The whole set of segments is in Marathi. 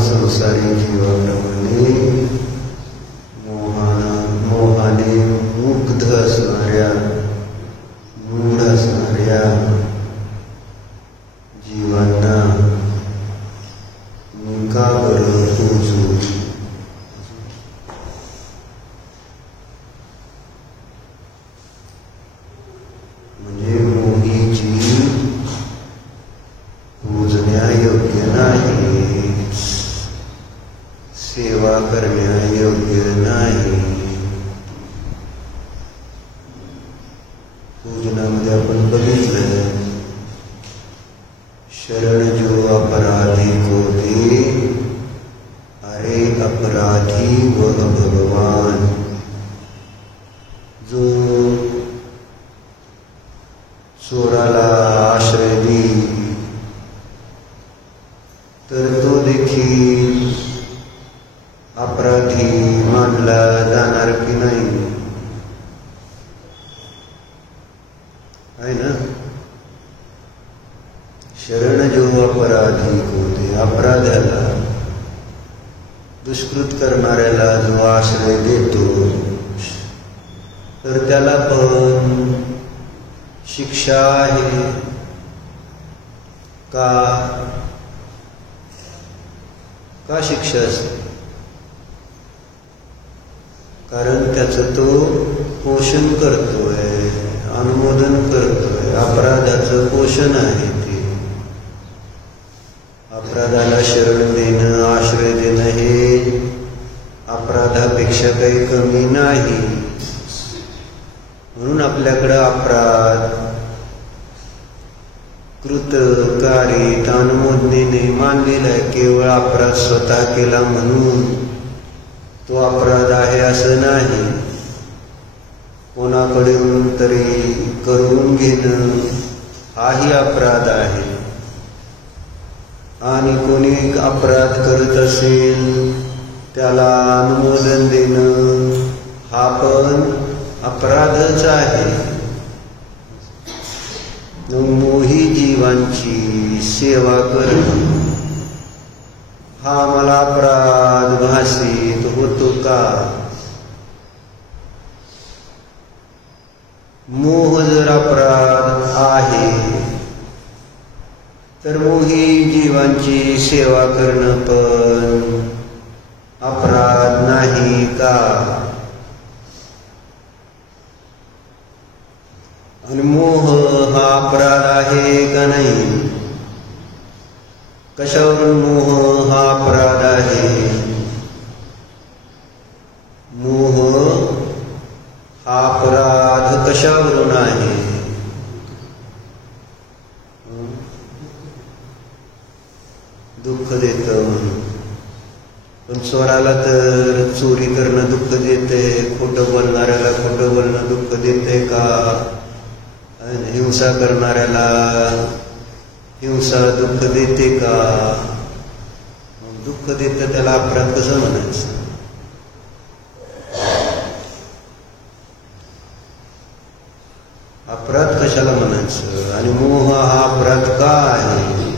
संसारी जीवाप्रमाणे मोहाने मुग्ध असणाऱ्या मूढ असणाऱ्या जीवांना मी का बरं पोचू? म्हणजे मोही जीव पूजण्यायोग्य नाही, सेवा करण्यायोग्य नाही. पूजनामध्ये आपण बघितलं, शरण जो अपराधी को दे, अरे अपराधी वह भगवान. जो चोराला आश्रय दे तर तो देखील अपराधी मानला जाणार की नाही? आहे ना? शरण जो अपराधी को दे, अपराध्याला दुष्कृत करणाऱ्याला जो आश्रय देतो तर त्याला पण शिक्षा आहे का? का शिक्षा असते? कारण त्याचं तो पोषण करतोय, अनुमोदन करतोय. अपराधाचं पोषण आहे ते. अपराधाला शरण देणं, आश्रय देणं हे अपराधापेक्षा काही कमी नाही. म्हणून आपल्याकडं अपराध कृतकारित अनुमोदनेने मानलेला आहे. केवळ अपराध स्वतः केला म्हणून तो अपराध आहे असं नाही. कोणाकडून तरी करून घेणं हाही अपराध आहे. आणि कोणी अपराध करत असेल त्याला अनुमोदन देणं हा पण अपराधच आहे. मोही जीवांची सेवा करणं हा मला अपराध भासित होतो का? मोह जर अपराध आहे तर मोही जीवांची सेवा करणं पण अपराध नाही का? आणि मोह हा अपराध आहे का नाही? कशावरून मोह हा अपराध आहे? मोह हा अपराध कशावरून आहे? दुःख देतं म्हणून. पण चोराला तर चोरी करणं दुःख देते, खोटं बोलणाऱ्याला खोटं बोलणं दुःख देते का? हिंसा करणाऱ्याला हिंसा दुःख देते का? दुःख देतं त्याला अपराध कसं म्हणायचं? अपराध कशाला म्हणायचं? आणि मोह हा अपराध का आहे?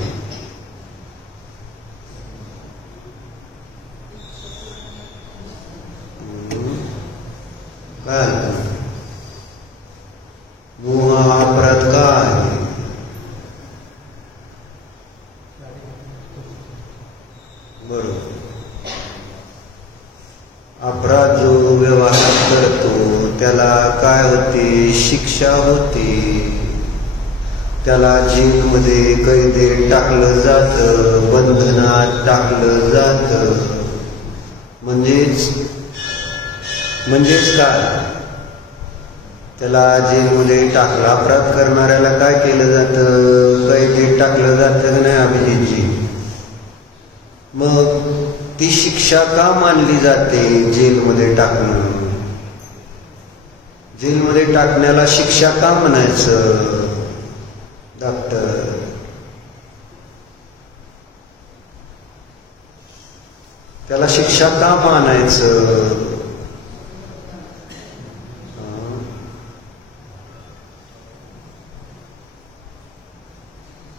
काय मोह हा अपराध का त्याला जेलमध्ये कैदेत टाकलं जातं, बंधनात टाकलं जातं. म्हणजेच काय, त्याला जेलमध्ये टाकलं. अपराध करणाऱ्याला काय केलं जातं? कैदेत टाकलं जातं की नाही अभिजितजी? मग ती शिक्षा का मानली जाते जेलमध्ये टाकणं? जेलमध्ये टाकण्याला शिक्षा का म्हणायचं डॉक्टर? त्याला शिक्षा का मानायचं?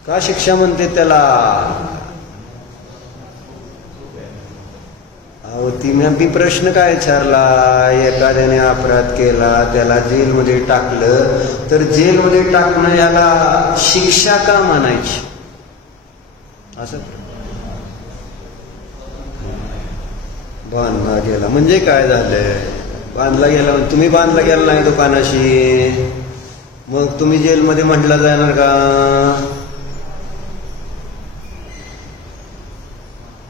का शिक्षा म्हणते त्याला? तिने बी प्रश्न काय विचारला, एखाद्याने अपराध केला त्याला जेलमध्ये टाकलं तर जेलमध्ये टाकणं याला शिक्षा का मानायची? असं बांधला गेला म्हणजे काय झालंय? बांधला गेला, तुम्ही बांधला गेला नाही दुकानाशी, मग तुम्ही जेलमध्ये म्हटलं जाणार का?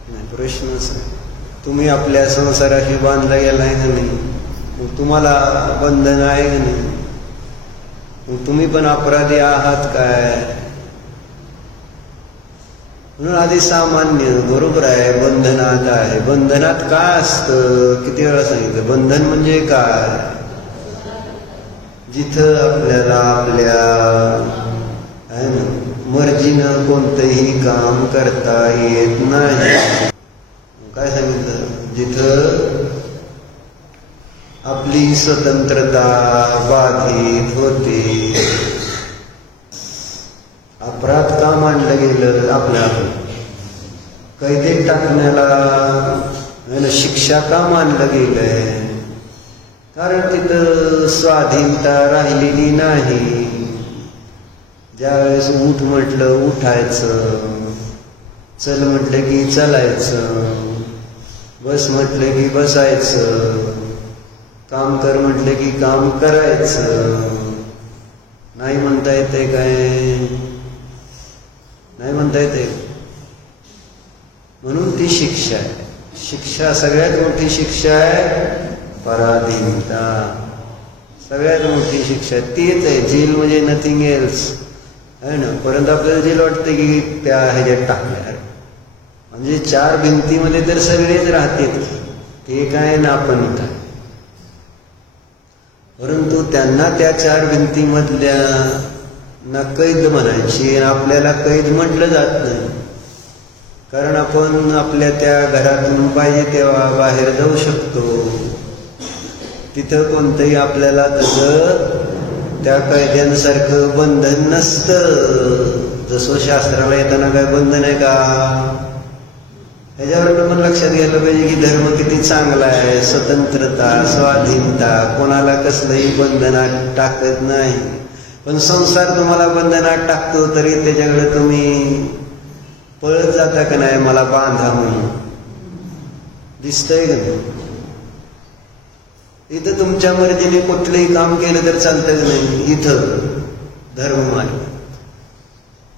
नाही, प्रश्नच नाही. तुम्ही आपल्या संसाराशी बांधला गेलाय का नाही? मग तुम्हाला बंधन आहे का नाही? मग तुम्ही पण अपराधी आहात काय? म्हणून आधी सामान्य बरोबर आहे, बंधनात आहे. बंधनात काय असतं? किती वेळा सांगितलं, बंधन म्हणजे काय? जिथं आपल्याला आपल्या मर्जीनं कोणतंही काम करता येत नाही. काय सांगितलं? जिथं आपली स्वतंत्रता बाधित होते. अपराध का मानलं गेलं? आपल्या कैदेत टाकण्याला शिक्षा का मानलं गेलंय? कारण तिथं स्वाधीनता राहिलेली नाही. ज्यावेळेस उठ म्हटलं उठायचं, चल म्हटलं की चलायचं, बस म्हटलं की बसायचं, काम कर म्हटलं की काम करायचं. नाही म्हणता येते काय? नाही म्हणता येते. म्हणून ती शिक्षा आहे. शिक्षा सगळ्यात मोठी शिक्षा आहे पराधीनता. सगळ्यात मोठी शिक्षा तीच आहे. जेल म्हणजे नथिंग एल्स आहे ना. परंतु आपल्याला जेल वाटते की त्या ह्याच्यात टाकल्या, म्हणजे चार भिंतीमध्ये तर सगळेच राहतील, ते काय ना आपण काय. परंतु त्यांना त्या चार भिंतीमधल्या ना कैद म्हणायची, आपल्याला कैद म्हटलं जात नाही. कारण आपण आपल्या त्या घरातून पाहिजे तेव्हा बाहेर जाऊ शकतो. तिथं कोणतंही आपल्याला तसं त्या कैद्यांसारखं बंधन नसतं. जसं शास्त्राला येताना काय बंधन आहे का? ह्याच्यावर पण लक्षात घ्यायला पाहिजे की धर्म किती चांगला आहे. स्वतंत्रता, स्वाधीनता, कोणाला कसलंही बंधनात टाकत नाही. पण संसार तुम्हाला बंधनात टाकतो तरी त्याच्याकडे तुम्ही पळत जाता का नाही? मला बांधा म्हणून दिसतंय का नाही? इथं तुमच्या मर्जीने कुठलंही काम केलं तर चालतंच नाही. इथं धर्म मार्ग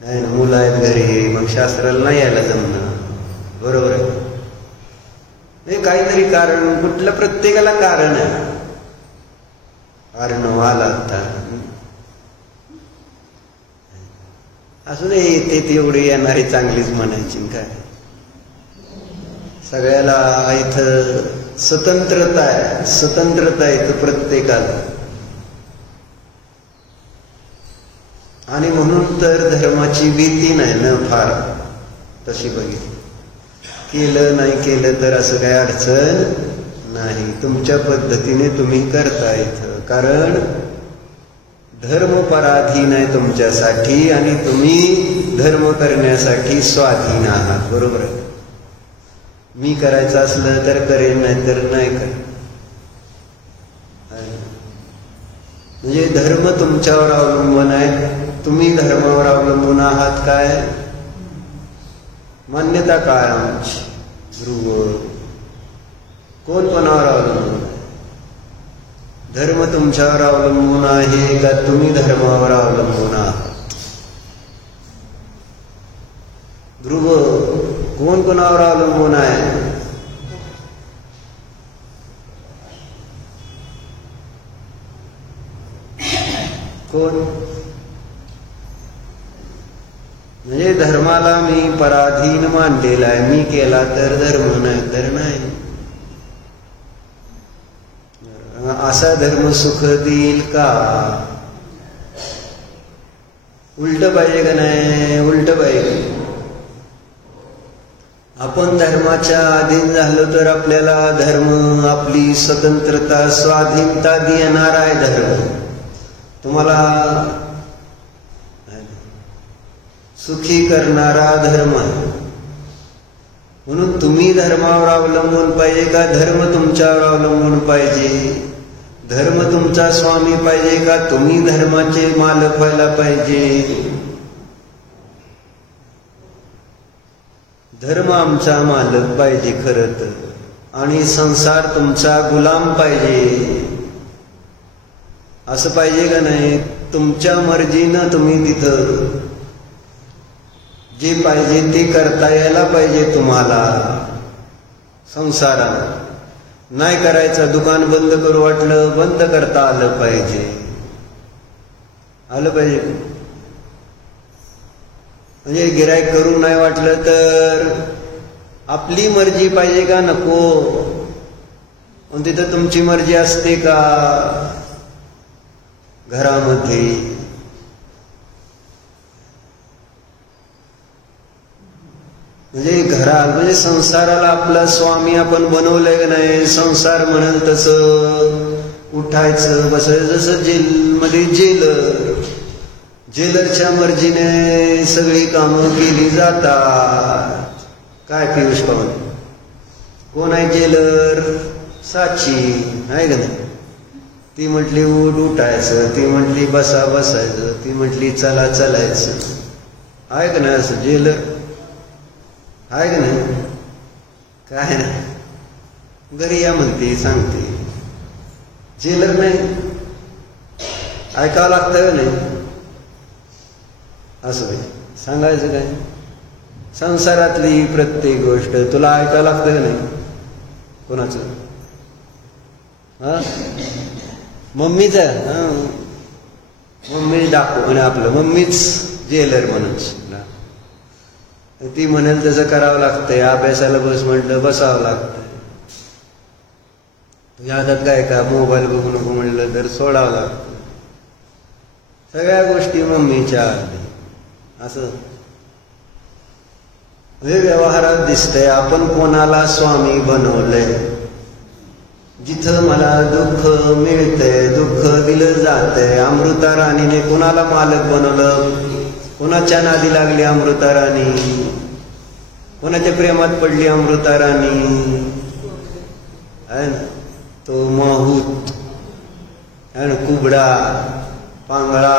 नाही ना. मुलं आहेत घरी, मग शास्त्राला नाही यायला जमणार. बरोबर आहे. हे काहीतरी कारण, कुठलं प्रत्येकाला कारण आहे. कारण आला आता असू दे, येते तेवढी येणारी चांगलीच म्हणायची काय. सगळ्याला इथं स्वतंत्रता आहे. स्वतंत्रता इथं प्रत्येकाला. आणि म्हणून तर धर्माची भीती नाही ना फार तशी बघितली. केलं नाही केलं तर असं काही अडचण नाही. तुमच्या पद्धतीने तुम्ही करता इथं. कारण धर्म पराधीन आहे तुमच्यासाठी आणि तुम्ही धर्म करण्यासाठी स्वाधीन आहात. बरोबर आहे. मी करायचं असलं तर करेन, नाही तर नाही करेन. म्हणजे धर्म तुमच्यावर अवलंबून आहे. तुम्ही धर्मावर अवलंबून आहात काय? मान्यता काय आमची? ध्रुव. कोण कोणावर अवलंबून? धर्म तुमच्यावर अवलंबून आहे का तुम्ही धर्मावर अवलंबून आहात? ध्रुव कोण कोणावर अवलंबून आहे? कोण? म्हणजे धर्माला मी पराधीन मानलेला आहे. मी केला तर धर्म, नाही तर नाही. असा धर्म सुख देईल का? उलट पाहिजे का नाही? उलट पाहिजे. आपण धर्माच्या अधीन झालो तर आपल्याला धर्म, आपली स्वतंत्रता, स्वाधीनता देणार आहे धर्म. तुम्हाला सुखी करणारा धर्म आहे. म्हणून तुम्ही धर्मावर अवलंबून पाहिजे का धर्म तुमच्यावर अवलंबून पाहिजे? धर्म तुमचा स्वामी पाहिजे का तुम्ही धर्माचे मालक व्हायला पाहिजे? धर्म आमचा मालक पाहिजे खरं तर, आणि संसार तुमचा गुलाम पाहिजे. असं पाहिजे का नाही? तुमच्या मर्जीनं तुम्ही तिथं जे पाहिजे ते करता यायला पाहिजे तुम्हाला. संसारात नाही करायचं, दुकान बंद करू वाटलं बंद करता आलं पाहिजे. आलं पाहिजे. म्हणजे गिऱ्हाईक करू नाही वाटलं तर आपली मर्जी पाहिजे का नको? आणि तिथं तुमची मर्जी असते का? घरामध्ये म्हणजे घरात म्हणजे संसाराला आपला स्वामी आपण बनवलंय का नाही? संसार म्हणाल तसं उठायचं बसायचं. जसं जेलमध्ये जेलरच्या मर्जीने सगळी कामं केली जातात. काय पियुष पवन? कोण आहे जेलर? साची आहे का नाही? ती म्हटली उठ उठायचं, ती म्हटली बसा बसायचं, ती म्हटली चला चलायचं. आहे का नाही असं जेलर? आहे का नाही? काय नाही, घरी या म्हणते, सांगते. जेलर नाही, ऐकावं लागतं का नाही? असं नाही सांगायचं काय? संसारातली प्रत्येक गोष्ट तुला ऐकावं लागतं का नाही? कोणाचं? हा, मम्मीच. मम्मी दाखव म्हणे आपलं, मम्मीच जेलर म्हणून. ती म्हणेल तसं करावं लागतंय. अभ्यासाला बस म्हटलं बसावं लागतंय. तुझ्या हातात काय का? मोबाईल बघू नको म्हणलं तर सोडावं लागतं. सगळ्या गोष्टी मम्मीच्या असं हे व्यवहारात दिसतंय. आपण कोणाला स्वामी बनवलंय? जिथं मला दुःख मिळतंय, दुःख दिलं जातंय. अमृता राणीने कोणाला मालक बनवलं? कोणाच्या नादी लागली अमृता राणी? कोणाच्या प्रेमात पडली अमृता राणी? आहे ना तो माहूत, आहे ना कुबडा, पांगळा,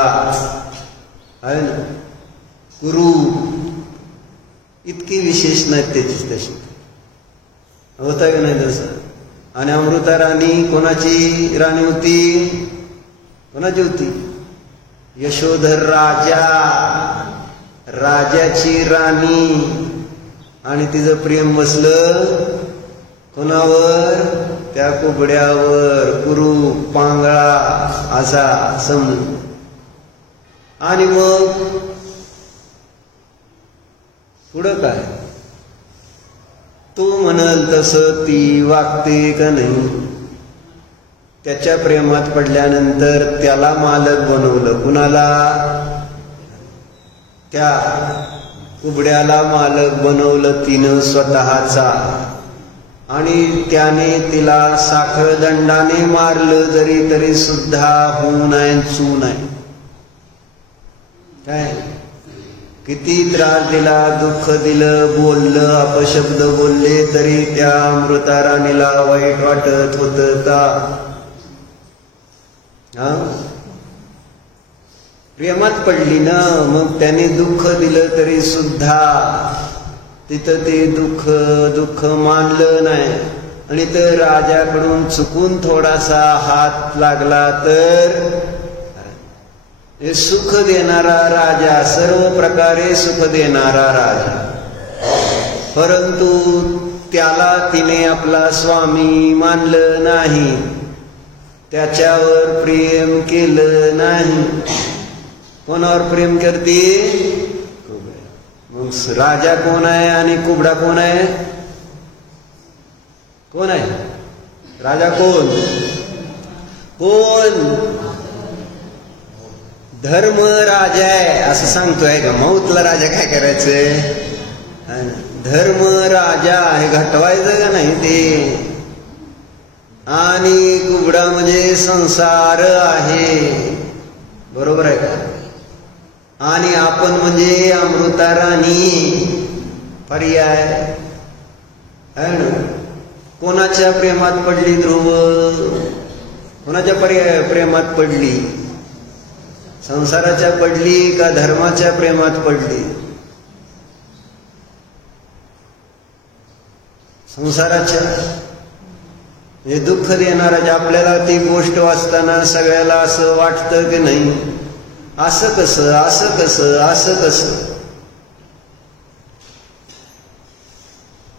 आहे ना कुरू. इतकी विशेष नाही त्याची तशी. होता की नाही तसं? आणि अमृता राणी कोणाची राणी होती? कोणाची होती? यशोधर राजा, राजाची राणी. आणि तिचं प्रेम बसलं कोणावर? त्या कुबड्यावर, कुरू, पांगळा असा समजून. आणि मग पुढं काय? तू म्हणाल तसं ती वागते का नाही? त्याच्या प्रेमात पडल्यानंतर त्याला मालक बनवलं. कुणाला? त्या कुबड्याला मालक बनवलं तिनं स्वतःचा. आणि त्याने तिला साखळदंडाने मारलं जरी तरी सुद्धा होऊ नाही, चू नाही. काय किती त्रास दिला, दुःख दिलं, बोललं, अपशब्द बोलले तरी त्या अमृता राणीला वाईट वाटत होतं का? हा, प्रेमात पडली ना. मग त्याने दुःख दिलं तरी सुद्धा तिथं ते दुःख मानलं नाही. आणि तर राजाकडून चुकून थोडासा हात लागला तर हे सुख देणारा राजा, सर्व प्रकारे सुख देणारा राजा, परंतु त्याला तिने आपला स्वामी मानलं नाही, त्याच्यावर प्रेम केलं नाही. कोणावर प्रेम करते? मग राजा कोण आहे आणि कुबडा कोण आहे? कोण आहे राजा? कोण कोण? धर्म राजा आहे असं सांगतोय का? मौतला राजा काय करायचंय? धर्म राजा हे घटवायचं का नाही ते? आणि कुबडा म्हणजे संसार आहे, बरोबर आहे का? आणि आपण म्हणजे अमृता राणी, पर्याय आहे ना. कोणाच्या प्रेमात पडली ध्रुव? कोणाच्या प्रेमात पडली? संसाराच्या पडली का धर्माच्या प्रेमात पडली? संसाराच्या. हे दुःख देणारा. आपल्याला ती गोष्ट वाचताना सगळ्याला असं वाटतं की नाही, असं कसं, असं कसं, असं कसं,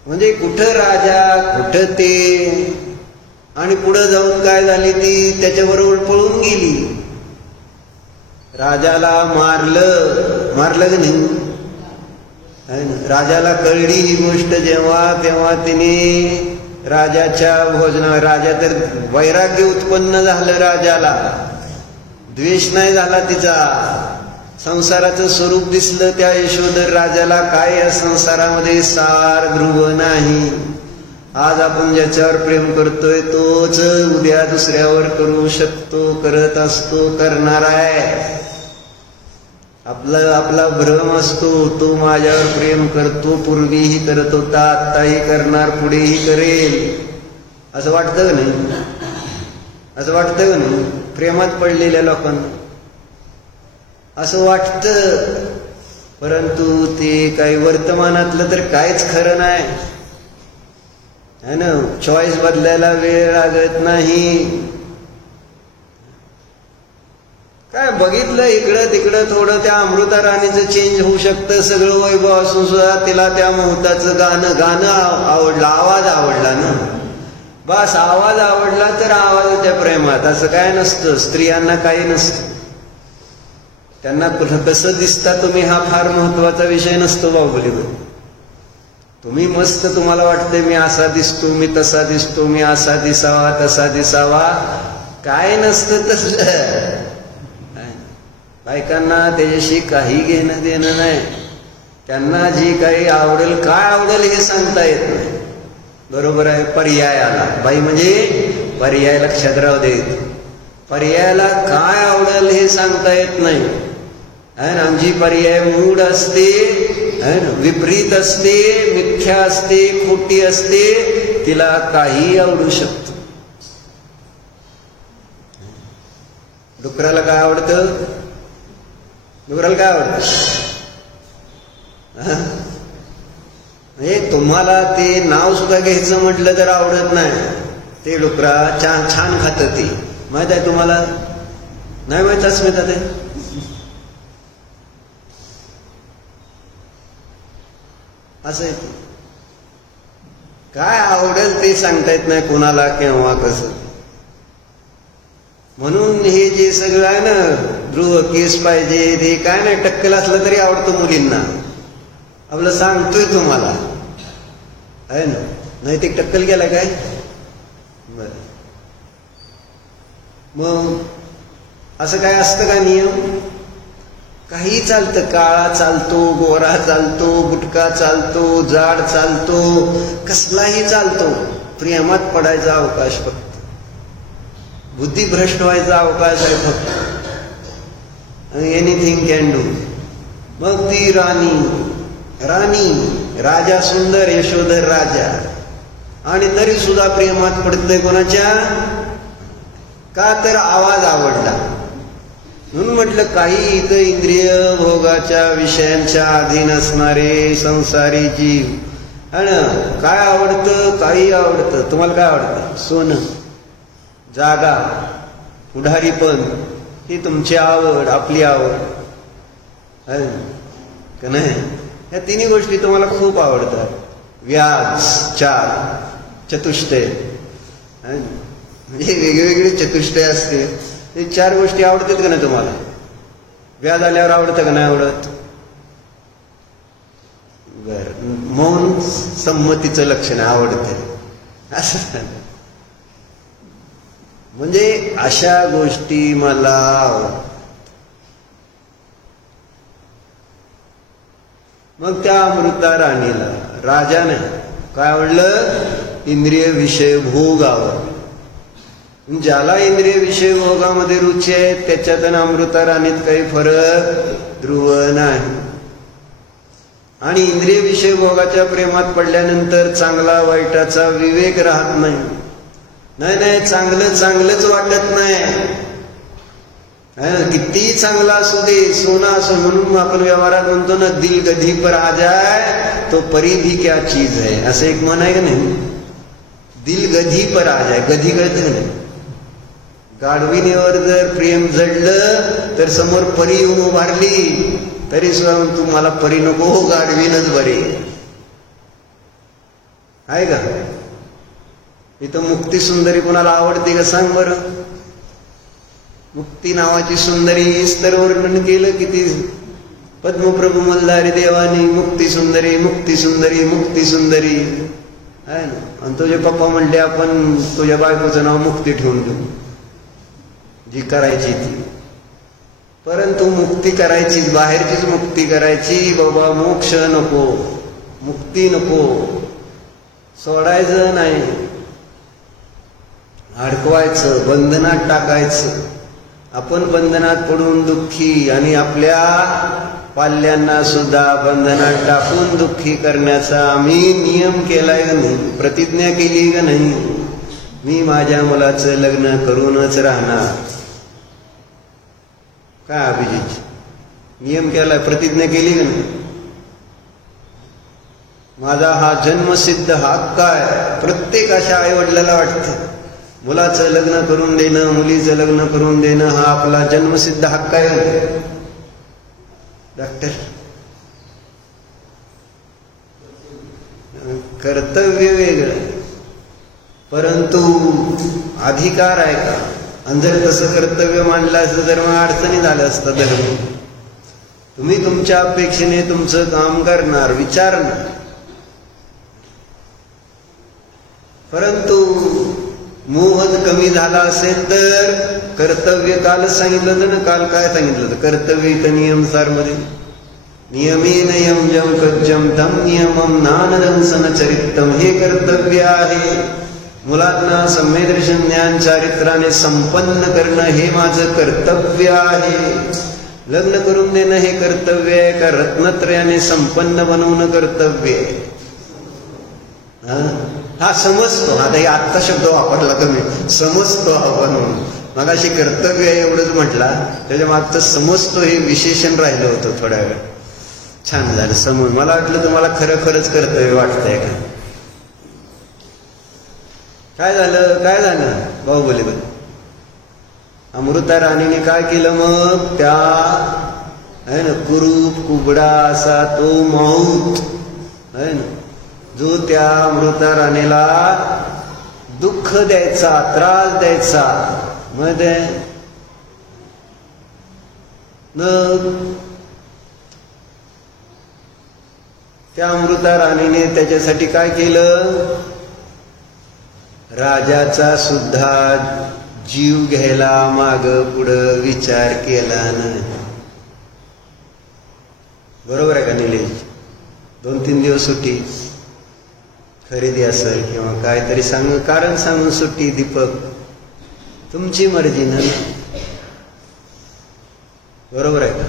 म्हणजे कुठं राजा कुठं ते, आणि पुढे जाऊन काय झाली? ती त्याच्याबरोबर पळून गेली. राजाला मारलं की नाही? राजाला कळली ही गोष्ट जेव्हा, तेव्हा तिने राजाच्या राजा तर वैराग्य उत्पन्न झालं राजाला, द्वेष नाही झाला तिचा. संसाराचं स्वरूप दिसलं त्या यशोधर राजाला. काय या संसारामध्ये सार ध्रुव नाही. आज आपण ज्याच्यावर प्रेम करतोय तोच उद्या दुसऱ्यावर करू शकतो, करत असतो, करणार आहे. आपला भ्रम असतो. तो माझ्यावर प्रेम करतो, पूर्वीही करत होता, आत्ताही करणार, पुढेही करेल, असं वाटतं का नाही? असं वाटतं का नाही? प्रेमात पडलेल्या लोकांना असं वाटतं, परंतु ते काही वर्तमानातलं तर काहीच खरं नाही है ना. चॉईस बदलायला वेळ लागत नाही. काय बघितलं इकडं तिकडं थोडं, त्या अमृता राणीचं चेंज होऊ शकतं. सगळं वैभव असून सुद्धा तिला त्या मुहूर्ताचं गाणं आवडलं, आवाज आवडला ना, बस आवाज आवडला तर आवाजाच्या प्रेमात. असं काय नसतं. स्त्रियांना काही नसतं. त्यांना कसं दिसता तुम्ही हा फार महत्वाचा विषय नसतो बाहुबलीमध्ये. तुम्ही मस्त, तुम्हाला वाटते मी असा दिसतो, मी तसा दिसतो, मी असा दिसावा तसा दिसावा, काय नसतं तसलं. बायकांना त्याच्याशी काही घेणं देणं नाही. त्यांना जी काही आवडेल, काय आवडेल हे सांगता येत नाही, बरोबर आहे. पर्याय आला. बाई म्हणजे पर्याय, लक्षात राहू दे. पर्यायाला काय आवडेल हे सांगता येत नाही. आमची पर्याय मूड असते, विपरीत असते, मिथ्या असते, खोटी असते, तिला काही आवडू शकतं. डुकराला काय आवडतं? डुकराला काय आवडतं? तुम्हाला ते नाव सुद्धा घ्यायचं म्हटलं तर आवडत नाही. ते डुकरा छान खातं. ते माहित आहे तुम्हाला? नाही माहित अस्मिता? ते असं आहे. काय आवडेल ते सांगता येत नाही कोणाला केव्हा कसं. म्हणून हे जे सगळं आहे ना, ध्रुव केस पाहिजे, ते काय नाही, टक्कल असलं तरी आवडतं मुलींना. आपलं सांगतोय तुम्हाला आहे ना. नाही ते टक्कल गेला काय? मग असं काय असतं का नियम? काही चालतं. काळा चालतो, गोरा चालतो, बुटका चालतो, जाड चालतो, कसलाही चालतो. प्रेमात पडायचा अवकाश फक्त, बुद्धी भ्रष्ट व्हायचा अवकाश आहे फक्त. Anything can do. मग ती राणी, राजा सुंदर, यशोधर राजा, आणि तरी सुद्धा प्रेमात पडतंय कोणाच्या? का तर आवाज आवडला. म्हणून म्हटलं काही इथं इंद्रिय भोगाच्या विषयांच्या अधीन असणारे संसारी जीव आणि काय आवडतं, काही आवडतं. तुम्हाला काय आवडतं? सोनं, जागा, पुढारीपण, ही तुमची आवड, आपली आवड का नाही? या तिन्ही गोष्टी तुम्हाला खूप आवडतात. व्याज, चार, चतुष्टय, म्हणजे वेगवेगळे चतुष्टय असते. ते चार गोष्टी आवडतात का नाही तुम्हाला? व्याज आल्यावर आवडतं का नाही आवडत? बर, मौन संमतीचं लक्षण आवडतं असं. म्हणजे अशा गोष्टी मला आवडतात. मग त्या अमृता राणीला, राजाने काय आवडलं? इंद्रिय विषय भोग आवडला. ज्याला इंद्रिय विषय भोगामध्ये रुची आहे त्याच्यात आणि अमृता राणीत काही फरक ध्रुव नाही. आणि इंद्रिय विषय भोगाच्या प्रेमात पडल्यानंतर चांगला वाईटाचा विवेक राहत नाही. नाही, चांगलं चांगलंच वाटत नाही. किती चांगला असू दे, सोना असो. म्हणून आपण व्यवहारात म्हणतो ना, दिल गधी पर आ जाए तो परी भी क्या चीज है, असं एक म्हण आहे का नाही? दिल गधी पर आ जाए. गधी कळतं का नाही? गाढविणीवर जर प्रेम जडलं तर समोर परी येऊन उभारली तरी सुद्धा तू मला परी नको, गाढवीनच बरी आहे का? इथं मुक्ती सुंदरी कोणाला आवडते का सांग बरं? मुक्ती नावाची सुंदरी स्तर वर्णन केलं किती. पद्मप्रभू मल्हारी देवानी मुक्ती सुंदरी, मुक्ती सुंदरी, मुक्ती सुंदरी आहे ना. आणि तुझे पप्पा म्हणले आपण तुझ्या बायकोचं नाव मुक्ती ठेवून देऊ, जी करायची ती. परंतु मुक्ती करायची, बाहेरचीच मुक्ती करायची बाबा. मोक्ष नको, मुक्ती नको, सोडायचं नाही, अडकवायचं, बंधनात टाकायचं. आपण बंधनात पडून दुःखी आणि आपल्या पाल्यांना सुद्धा बंधनात टाकून दुःखी करण्याचा आम्ही नियम केलाय का नाही? प्रतिज्ञा केली का नाही? मी माझ्या मुलाचं लग्न करूनच राहणार. काय अभिजित नियम केलाय, प्रतिज्ञा केली का नाही? माझा हा जन्मसिद्ध हक्क आहे. प्रत्येक अशा आई वडिलाला वाटतं मुलाचं लग्न करून देणं, मुलीचं लग्न करून देणं हा आपला जन्मसिद्ध हक्क आहे. डॉक्टर, कर्तव्य वेगळं परंतु अधिकार आहे का? आणि जर तसं कर्तव्य मानलं असतं तर मग अडचणी झालं असतं. धर्म तुम्ही तुमच्या अपेक्षेने तुमचं काम करणार, विचारणार. परंतु मोह कमी झाला असेल तर कर्तव्य, कालच सांगितलं होतं ना, काल काय सांगितलं होतं? कर्तव्य इथं नियमसार मध्ये नियमेन यम कज्जम तम नियमम नानदंसन चरित्रम. हे कर्तव्य आहे. मुलांना सम्यदर्शन ज्ञान चारित्राने संपन्न करणं हे माझं कर्तव्य आहे. लग्न करून देणं हे कर्तव्य आहे का रत्नत्रयाने संपन्न बनवणं कर्तव्य आहे? हा समजतो. आता हे आत्ता शब्द वापरला कमी, समजतो आपण. मगाशी कर्तव्य आहे एवढंच म्हटला, त्याच्या मागचं समजतो हे विशेषण राहिलं होतं थोड्या वेळ. छान झालं समज. मला वाटलं तुम्हाला खरंच कर्तव्य वाटतंय का? काय झालं बाहुबली बद्दल? अमृता राणीने काय केलं मग? त्या आहे ना कुरूप कुबडा असा तो माऊत आहे ना, जो त्या अमृता राणीला दुःख द्यायचा, त्रास द्यायचा, मग त्या अमृता राणीने त्याच्यासाठी काय केलं? राजाचा सुद्धा जीव घ्यायला माग पुढं विचार केला नाही. बरोबर आहे का निलेश? 2-3 दिवस सुट्टी, खरेदी असेल किंवा काहीतरी कारण सांगून सुट्टी. दीपक तुमची मर्जी ना, बरोबर आहे का?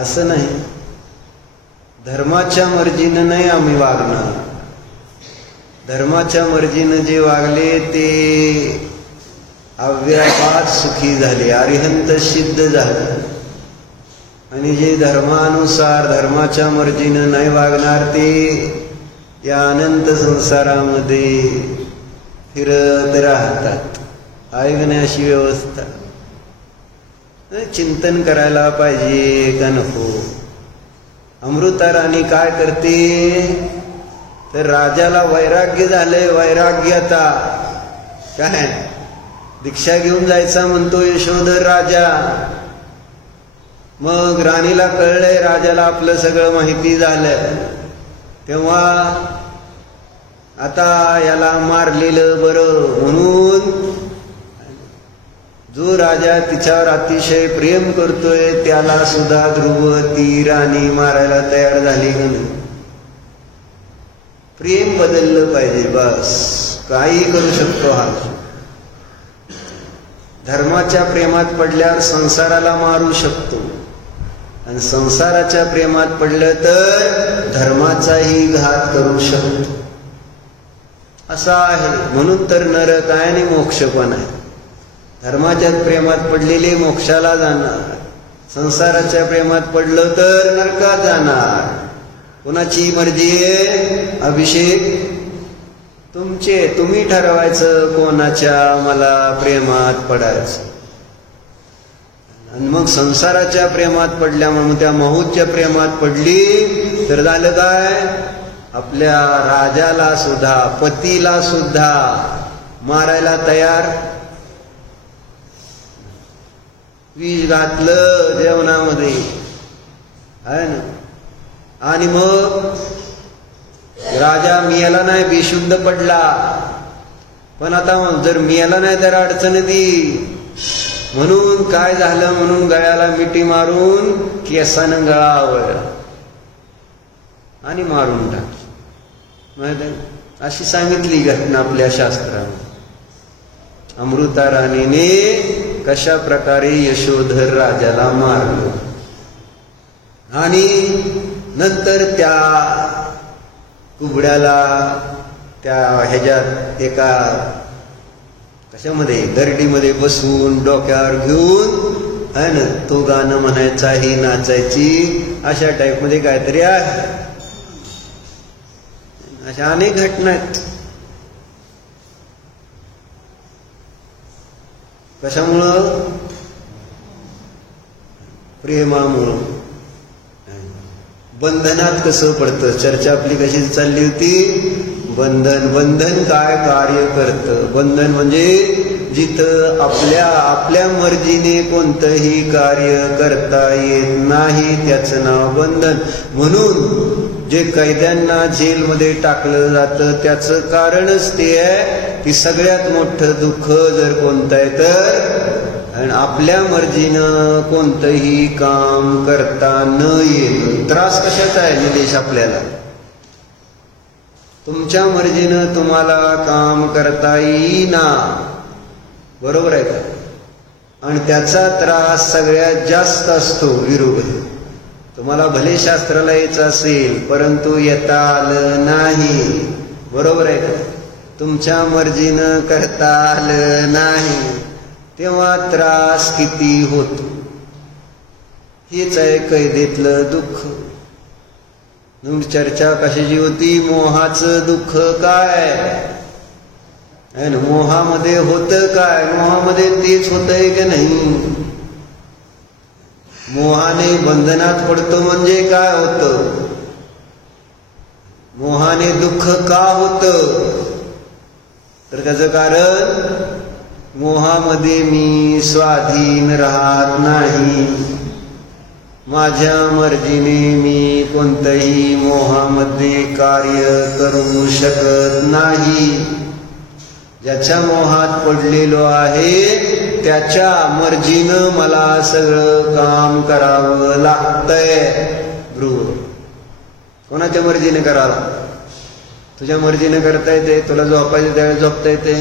असं नाही. धर्माच्या मर्जीनं नाही आम्ही वागणार. धर्माच्या मर्जीनं जे वागले ते अव्यापात सुखी झाले, अरिहंत सिद्ध झाले. आणि जे धर्मानुसार धर्माच्या मर्जीनं नाही वागणार ते या अनंत संसारामध्ये फिरत राहतात. आहे का नाही अशी व्यवस्था? चिंतन करायला पाहिजे का नको? अमृता राणी काय करते तर राजाला वैराग्य झालंय. वैराग्य आता काय दीक्षा घेऊन जायचा म्हणतो यशोधर राजा. मग राणीला कळलंय राजाला आपलं सगळं माहिती झालं. तेव्हा आता याला मारलेलं बरं म्हणून जो राजा तिच्यावर अतिशय प्रेम करतोय त्याला सुद्धा ध्रुव ती राणी मारायला तयार झाली म्हणून. प्रेम बदललं पाहिजे बस. काही करू शकतो हा. धर्माच्या प्रेमात पडल्यावर संसाराला मारू शकतो आणि संसाराच्या प्रेमात पडलं तर धर्माचाही घात करू शकतो. असा आहे. म्हणून तर नरक आहे आणि मोक्ष पण आहे. धर्माच्या प्रेमात पडलेले मोक्षाला जाणार, संसाराच्या प्रेमात पडलं तर नरकात जाणार. कोणाची मर्जी आहे? अभिषेक तुमचे. तुम्ही ठरवायचं कोणाच्या मला प्रेमात पडायचं. आणि मग संसाराच्या प्रेमात पडल्यामुळे मग त्या महूच्या प्रेमात पडली तर झालं काय? आपल्या राजाला सुद्धा पतीला सुद्धा मारायला तयार. विष घातलं जेवणामध्ये आहे ना. आणि मग राजा मियाला नाही बेशुद्ध पडला. पण आता जर मियाला नाही तर अडचण ती. म्हणून काय झालं म्हणून गळ्याला मिठी मारून केसानं गळा आवळला आणि मारून टाकली. माहिती अशी सांगितली घटना आपल्या शास्त्रामध्ये. अमृता राणीने कशा प्रकारे यशोधर राजाला मारलं. आणि नंतर त्या कुबड्याला त्या ह्याच्यात एका कशामध्ये दरडीमध्ये बसून डोक्यावर घेऊन आहे ना तो गाणं म्हणायचा ही नाचायची अशा टाईपमध्ये काहीतरी आहे. अशा अनेक घटना आहेत. कशामुळं? प्रेमामुळं. बंधनात कसं पडतं? चर्चा आपली कशी चालली होती? बंधन. बंधन काय कार्य करतं? बंधन म्हणजे जिथं आपल्या मर्जीने कोणतंही कार्य करता येत नाही त्याचं नाव बंधन. म्हणून जे कैद्यांना जेलमध्ये टाकलं जातं त्याचं कारणच ते आहे की सगळ्यात मोठं दुःख जर कोणतं आहे तर आपल्या मर्जीनं कोणतंही काम करता न येणं. त्रास कशाचा आहे निलेश आपल्याला? तुमच्या मर्जीनं तुम्हाला काम करता येईना. बरोबर आहे का? आणि त्याचा त्रास सगळ्यात जास्त असतो विरोध. तुम्हाला भले शास्त्राला यायचं असेल परंतु येता आलं नाही. बरोबर आहे का? तुमच्या मर्जीनं करता आलं नाही तेव्हा त्रास किती होतो. हेच आहे कैदेतलं दुःख. चर्चा कशाची होती? मोहाचं दुःख काय आहे ना. मोहामध्ये होतं काय? मोहामध्ये तेच होतंय की नाही? मोहाने बंधनात पडतो म्हणजे काय होतं? मोहाने दुःख का होतं? तर त्याचं कारण मोहामध्ये मी स्वाधीन राहत नाही. माझ्या मर्जीने मी कोणतंही मोहामध्ये कार्य करू शकत नाही. ज्याच्या मोहात पडलेलो आहे त्याच्या मर्जीनं मला सगळं काम करावं लागतंय. ध्रुव कोणाच्या मर्जीने करावं? तुझ्या मर्जीने करता येते. तुला झोपायचं त्यावेळेस झोपता येते.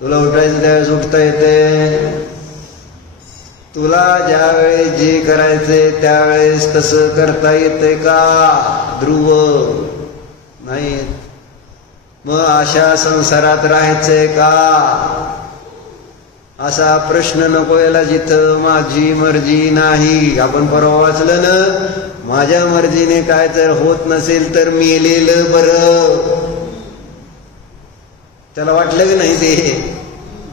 तुला उठायचं त्यावेळेस उठता येते. तुला ज्यावेळेस जे करायचंय त्यावेळेस तसं करता येते का? ध्रुव नाही. मग अशा संसारात राहायचंय का? असा प्रश्न नको याला जिथं माझी मर्जी नाही. आपण परवा वाचलं ना, माझ्या मर्जीने काय तर होत नसेल तर मेलेलं बरं. त्याला वाटलं की नाही ते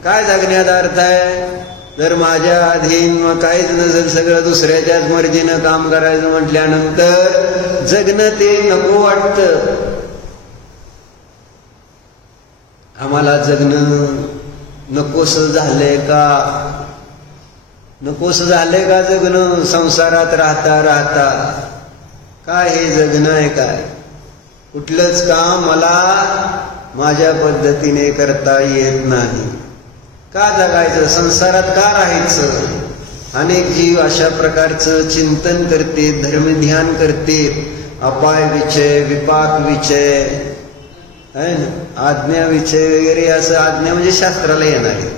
काय जगण्यात अर्थ आहे? जर माझ्या अधीन मग काहीच नसेल, सगळं दुसऱ्याच्याच मर्जीनं काम करायचं म्हटल्यानंतर जगणं ते नको वाटतं. आम्हाला जगणं नकोस झालंय का? नकोस झालंय का जगणं? संसारात राहता राहता काय हे जगणं आहे काय? कुठलंच काम मला माझ्या पद्धतीने करता येत नाही. का जगायचं? संसारात का राहायचं? अनेक जीव अशा प्रकारचं चिंतन करते, धर्मध्यान करते. अपाय विषय, विपाक विषय आहे ना, आज्ञा विषय वगैरे. असं आज्ञा म्हणजे शास्त्राला येणार आहे.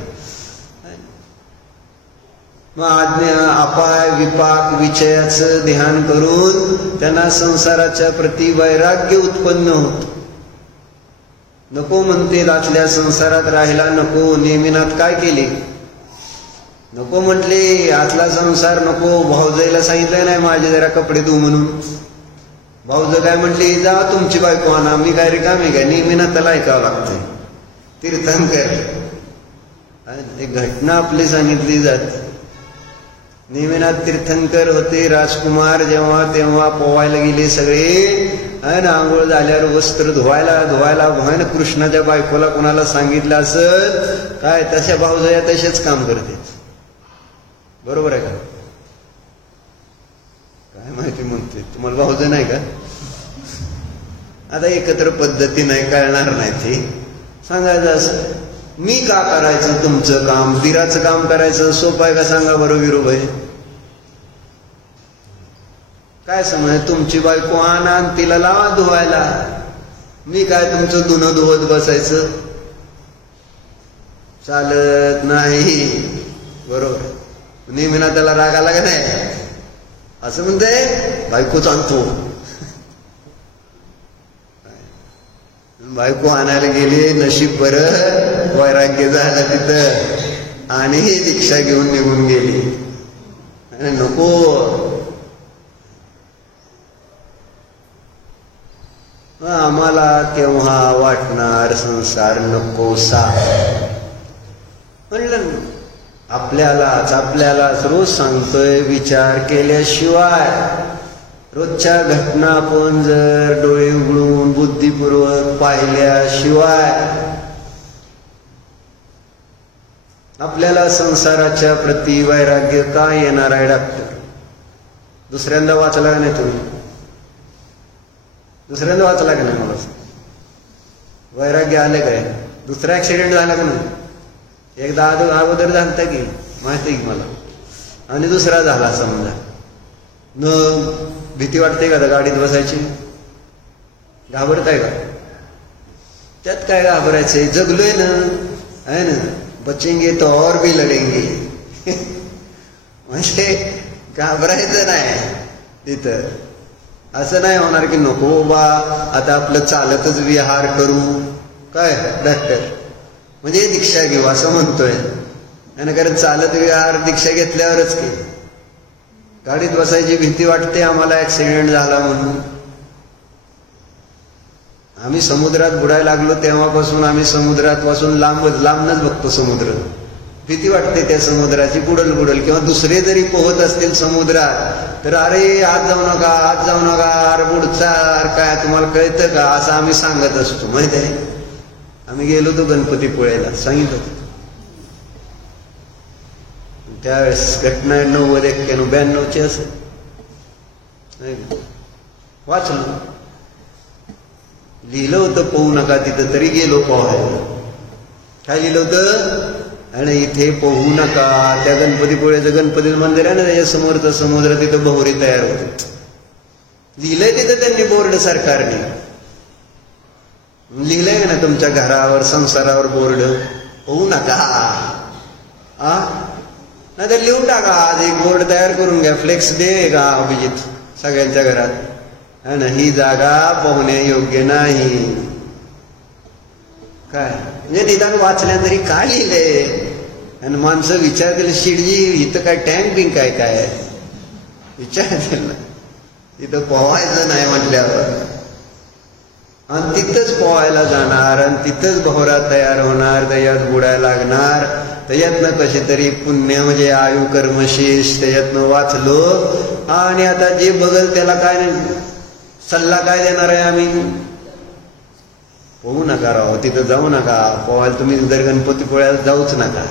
मग आज्ञा, अपाय, विपाक विषयाचं ध्यान करून त्यांना संसाराच्या प्रति वैराग्य उत्पन्न होत. नको म्हणते आतल्या संसारात राहायला नको. नेमिनाथ काय केले? नको म्हटले, आतला संसार नको. भाऊजाईला सांगितलं नाही माझे जरा कपडे धु म्हणून. भाऊज काय म्हटले, जा तुमची बायको आणा, मी काय रिकामी काय? नेमिनाथाला ऐकावं लागतंय. तीर्थंकर एक घटना आपली सांगितली जाते. नेमिनाथ तीर्थंकर होते राजकुमार. जेव्हा तेव्हा पोवायला गेले सगळे. आंघोळ झाल्यावर वस्त्र धुवायला भयान कृष्णाच्या बायकोला कोणाला सांगितलं असं काय, तशा भाऊजया तसेच काम करते. बरोबर आहे का? काय माहिती म्हणते तुम्हाला, भाऊजय नाही का? आता एकत्र पद्धती नाही, कळणार नाही. ते सांगायचं असं, मी का करायचं तुमचं काम? दिराचं काम करायचं सोपं आहे का सांगा बरं विरोबाई? काय समज, तुमची बायको आणा तिला लावा धुवायला. मी काय तुमचं धुणं धुवत बसायचं? चालत नाही. बरोबर. नेहमीना त्याला राग आला का नाही? असं म्हणते बायकोच आणतो. बायको आणायला गेली, नशीब बरं वैराग्य झालं तिथं आणि दीक्षा घेऊन निघून गेली. नको आम्हाला तेव्हा वाटणार संसार नकोसा. म्हणलं आपल्यालाच रोज सांगतोय, विचार केल्याशिवाय, रोजच्या घटना आपण जर डोळे उघडून बुद्धिपूर्वक पाहिल्याशिवाय आपल्याला संसाराच्या प्रति वैराग्य का येणार आहे? डॉक्टर दुसऱ्यांदा वाचला का नाही तुम्ही? दुसऱ्यांदा वाचला का नाही? मला वैराग्य आले काय? दुसरा ऍक्सिडेंट झाला का नाही? एकदा अगोदर झालता की माहिती की मला, आणि दुसरा झाला समजा. न भीती वाटते का गाडीत बसायची? घाबरताय का? त्यात काय घाबरायचंय? जगलोय ना, आहे ना. बचेंगे तो और भी लढेंगे. म्हणजे घाबरायचं नाही तिथं. असं नाही होणार की नको बा आता आपलं चालतच विहार करू. काय डॉक्टर म्हणजे दीक्षा घेऊ असं म्हणतोय. कारण चालत विहार दीक्षा घेतल्यावरच की गाडीत बसायची भीती वाटते आम्हाला ऍक्सिडेंट झाला म्हणून. आम्ही समुद्रात बुडायला लागलो तेव्हापासून आम्ही समुद्रात पासून लांबच बघतो समुद्र. भीती वाटते त्या समुद्राची. बुडल किंवा दुसरे जरी पोहत असतील समुद्रात तर अरे आज जाऊ नका अरे बुडचा काय तुम्हाला कळतं का असं आम्ही सांगत असतो. माहित आहे, आम्ही गेलो होतो गणपतीपुळ्याला, सांगितलं त्यावेळेस घटना 90-91-92ची असेल, वाचलं, लिहिलं होतं पोहू नका तिथं, तरी गेलो पोहायला. काय लिहिलं होतं? आणि इथे पोहू नका. त्या गणपतीपुळ्याचं गणपती मंदिर आहे ना त्याच्या समोरचं समुद्र, तिथं बहुरी तयार होते. लिहिलंय तिथं त्यांनी बोर्ड, सरकारने लिहिलंय ना तुमच्या घरावर संसारावर बोर्ड, पोहू नका. नाही तर लिहून टाका, आज एक बोर्ड तयार करून घ्या, फ्लेक्स दे का अभिजित सगळ्यांच्या घरात, है ना, ही जागा पोहण्या योग्य नाही. काय म्हणजे निदान वाचल्या तरी काय लिहिलंय, आणि माणसं विचारतील शेठजी इथं काय टँक बिंक काय काय विचारतील ना, इथं पोहायचं नाही म्हटल्यावर. आणि तिथंच पोहायला जाणार आणि तिथंच भोवरा तयार होणार, त्याच्यात बुडायला लागणार. त्याच्यातनं कशी तरी पुण्य म्हणजे आयु कर्मशेष त्याच्यातनं वाचलो. आणि आता जे बघल त्याला काय सल्ला काय देणार आहे आम्ही? पोहू नका राव, तिथं जाऊ नका. पोहायला तुम्ही जर गणपतीपुळ्याला जाऊच नका.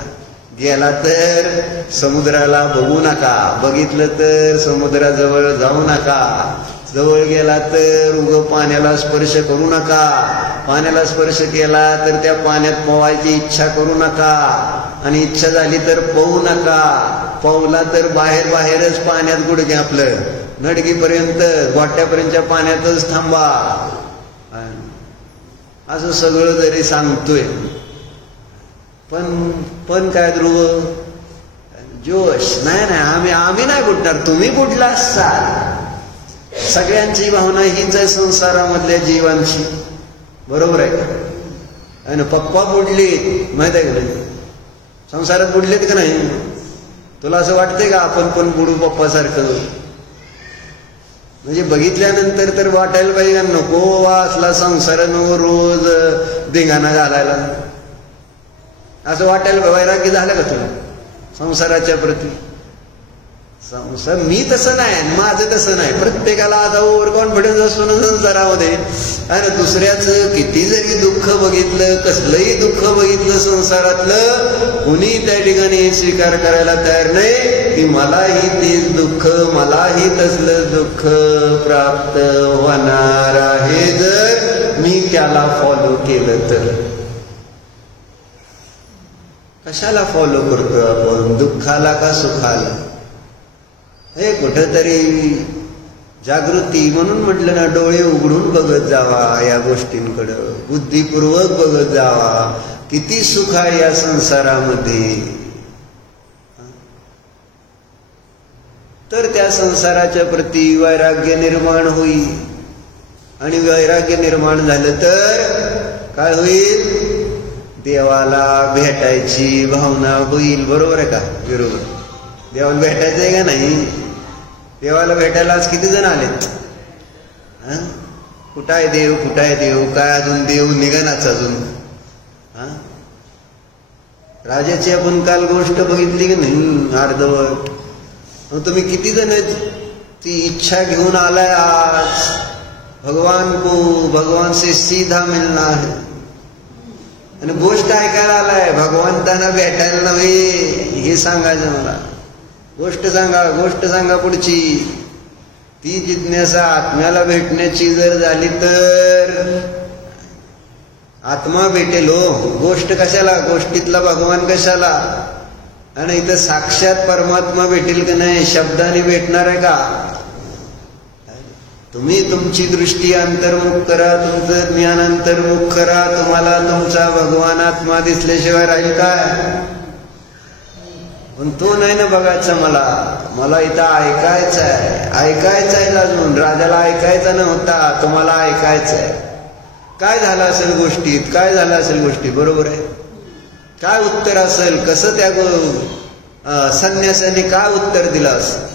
गेला तर समुद्राला बघू नका, बघितलं तर समुद्राजवळ जाऊ नका. जवळ गेला तर उग पाण्याला स्पर्श करू नका. पाण्याला स्पर्श केला तर त्या पाण्यात पोहायची इच्छा करू नका. आणि इच्छा झाली तर पोहू नका. पोहला तर बाहेर बाहेरच पाण्यात गुडघे आपलं नडगीपर्यंत गोट्यापर्यंतच्या पाण्यातच थांबा. असं सगळं जरी सांगतोय, पण काय ध्रुव जोश नाही आम्ही नाही बुडणार, तुम्ही बुडला असाल. सगळ्यांची भावना हीच आहे संसारामधल्या जीवांची, बरोबर आहे का? आणि पप्पा बुडलेत माहित आहे का? संसारात बुडलेत का नाही? तुला असं वाटतंय का आपण पण बुडू पप्पा सारखं? म्हणजे बघितल्यानंतर तर वाटायला पाहिजे नको असला संसार नको रोज धिंगाणा घालायला. असं वाटायला वैराग्य झालं का तुला संसाराच्या प्रती? संसार मी तसं नाही, माझं तसं नाही. प्रत्येकाला आता ओव्हर कॉन्फिडन्स असतो ना संसारामध्ये. आणि दुसऱ्याचं किती जरी दुःख बघितलं, कसलंही दुःख बघितलं संसारातलं, कुणी त्या ठिकाणी स्वीकार करायला तयार नाही की मलाही तेच दुःख, मलाही तसलं दुःख प्राप्त होणार आहे जर मी त्याला फॉलो केलं तर. कशाला फॉलो करतो आपण? दुःखाला का सुखाला? हे कुठंतरी जागृती म्हणून म्हटलं ना, डोळे उघडून बघत जावा या गोष्टींकडं, बुद्धिपूर्वक बघत जावा. किती सुख आहे या संसारामध्ये. तर त्या संसाराच्या प्रती वैराग्य निर्माण होईल. आणि वैराग्य निर्माण झालं तर काय होईल? देवाला भेटायची भावना होईल. बरोबर आहे का? बरोबर. देवाला भेटायचं आहे का नाही? देवाला भेटायला आज किती जण आलेत? कुठं आहे देव, कुठं आहे देव? काय अजून देव निघानाच अजून. राजाची आपण काल गोष्ट बघितली की नाही अर्धवट? तुम्ही किती जण ती इच्छा घेऊन आलाय आज भगवान से सीधा मिलना है. आणि गोष्ट ऐकायला आलाय, भगवंतांना भेटायला नव्हे. हे सांगायचं मला. गोष्ट सांगा पुढची. ती जिज्ञासा आत्म्याला भेटण्याची जर झाली तर आत्मा भेटेल हो. गोष्ट कशाला? गोष्टीतला भगवान कशाला? आणि इथं साक्षात परमात्मा भेटेल का नाही? शब्दाने भेटणार आहे का? तुम्ही तुमची दृष्टी अंतर्मुख करा, तुमचं ज्ञान अंतर्मुख करा. तुम्हाला तुमचा भगवान आत्मा दिसल्याशिवाय राहील काय? पण तो नाही ना बघायचा. मला इथं ऐकायचं आहे अजून. राजाला ऐकायचा नव्हता, तुम्हाला ऐकायचं आहे. काय झालं असेल गोष्टीत? काय झालं असेल गोष्टी? बरोबर आहे. काय उत्तर असेल? कसं त्या संन्यासाने काय उत्तर दिलं असेल?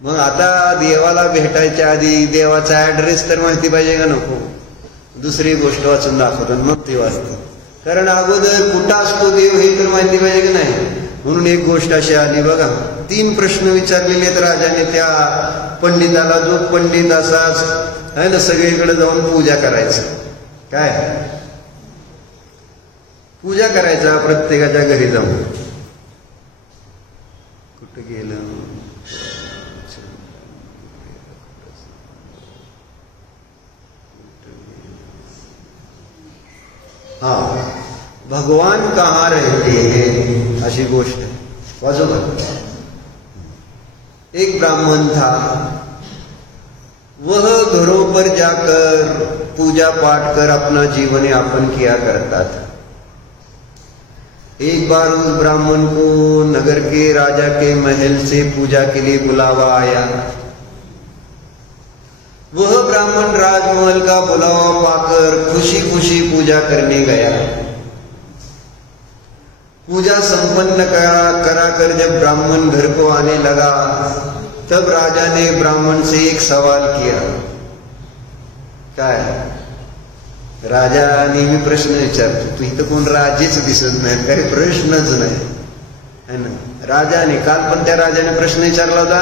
मग आता देवाला भेटायच्या आधी देवाचा ऍड्रेस तर माहिती पाहिजे का नको? दुसरी गोष्ट वाचून दाखवतात मग ती वाचते. कारण अगोदर कुठं असतो देव हे तर माहिती पाहिजे की नाही? म्हणून एक गोष्ट अशी आली बघा. 3 प्रश्न विचारलेले आहेत राजाने त्या पंडिताला. जो पंडित असाच आहे ना सगळीकडे जाऊन पूजा करायचं. काय पूजा करायचा प्रत्येकाच्या घरी जाऊन. कुठं गेलं? भगवान कहाँ रहते हैं अशी गोष्ट वाजो. एक ब्राह्मण था. वह घरों पर जाकर पूजा पाठ कर अपना जीवन यापन किया करता था. एक बार उस ब्राह्मण को नगर के राजा के महल से पूजा के लिए बुलावा आया. वह ब्राह्मण राजमहल का बुलावा पाकर खुशी खुशी पूजा करने गया. पूजा संपन्न करा कर जब ब्राह्मण घर को आने लगा, तब राजा ने ब्राह्मण से एक सवाल किया. काय? राजा नेहमी प्रश्न विचारतो. तू इथं कोण राजेच दिसत नाही, काही प्रश्नच नाही है ना. राजाने काल पण त्या राजाने प्रश्न विचारला होता,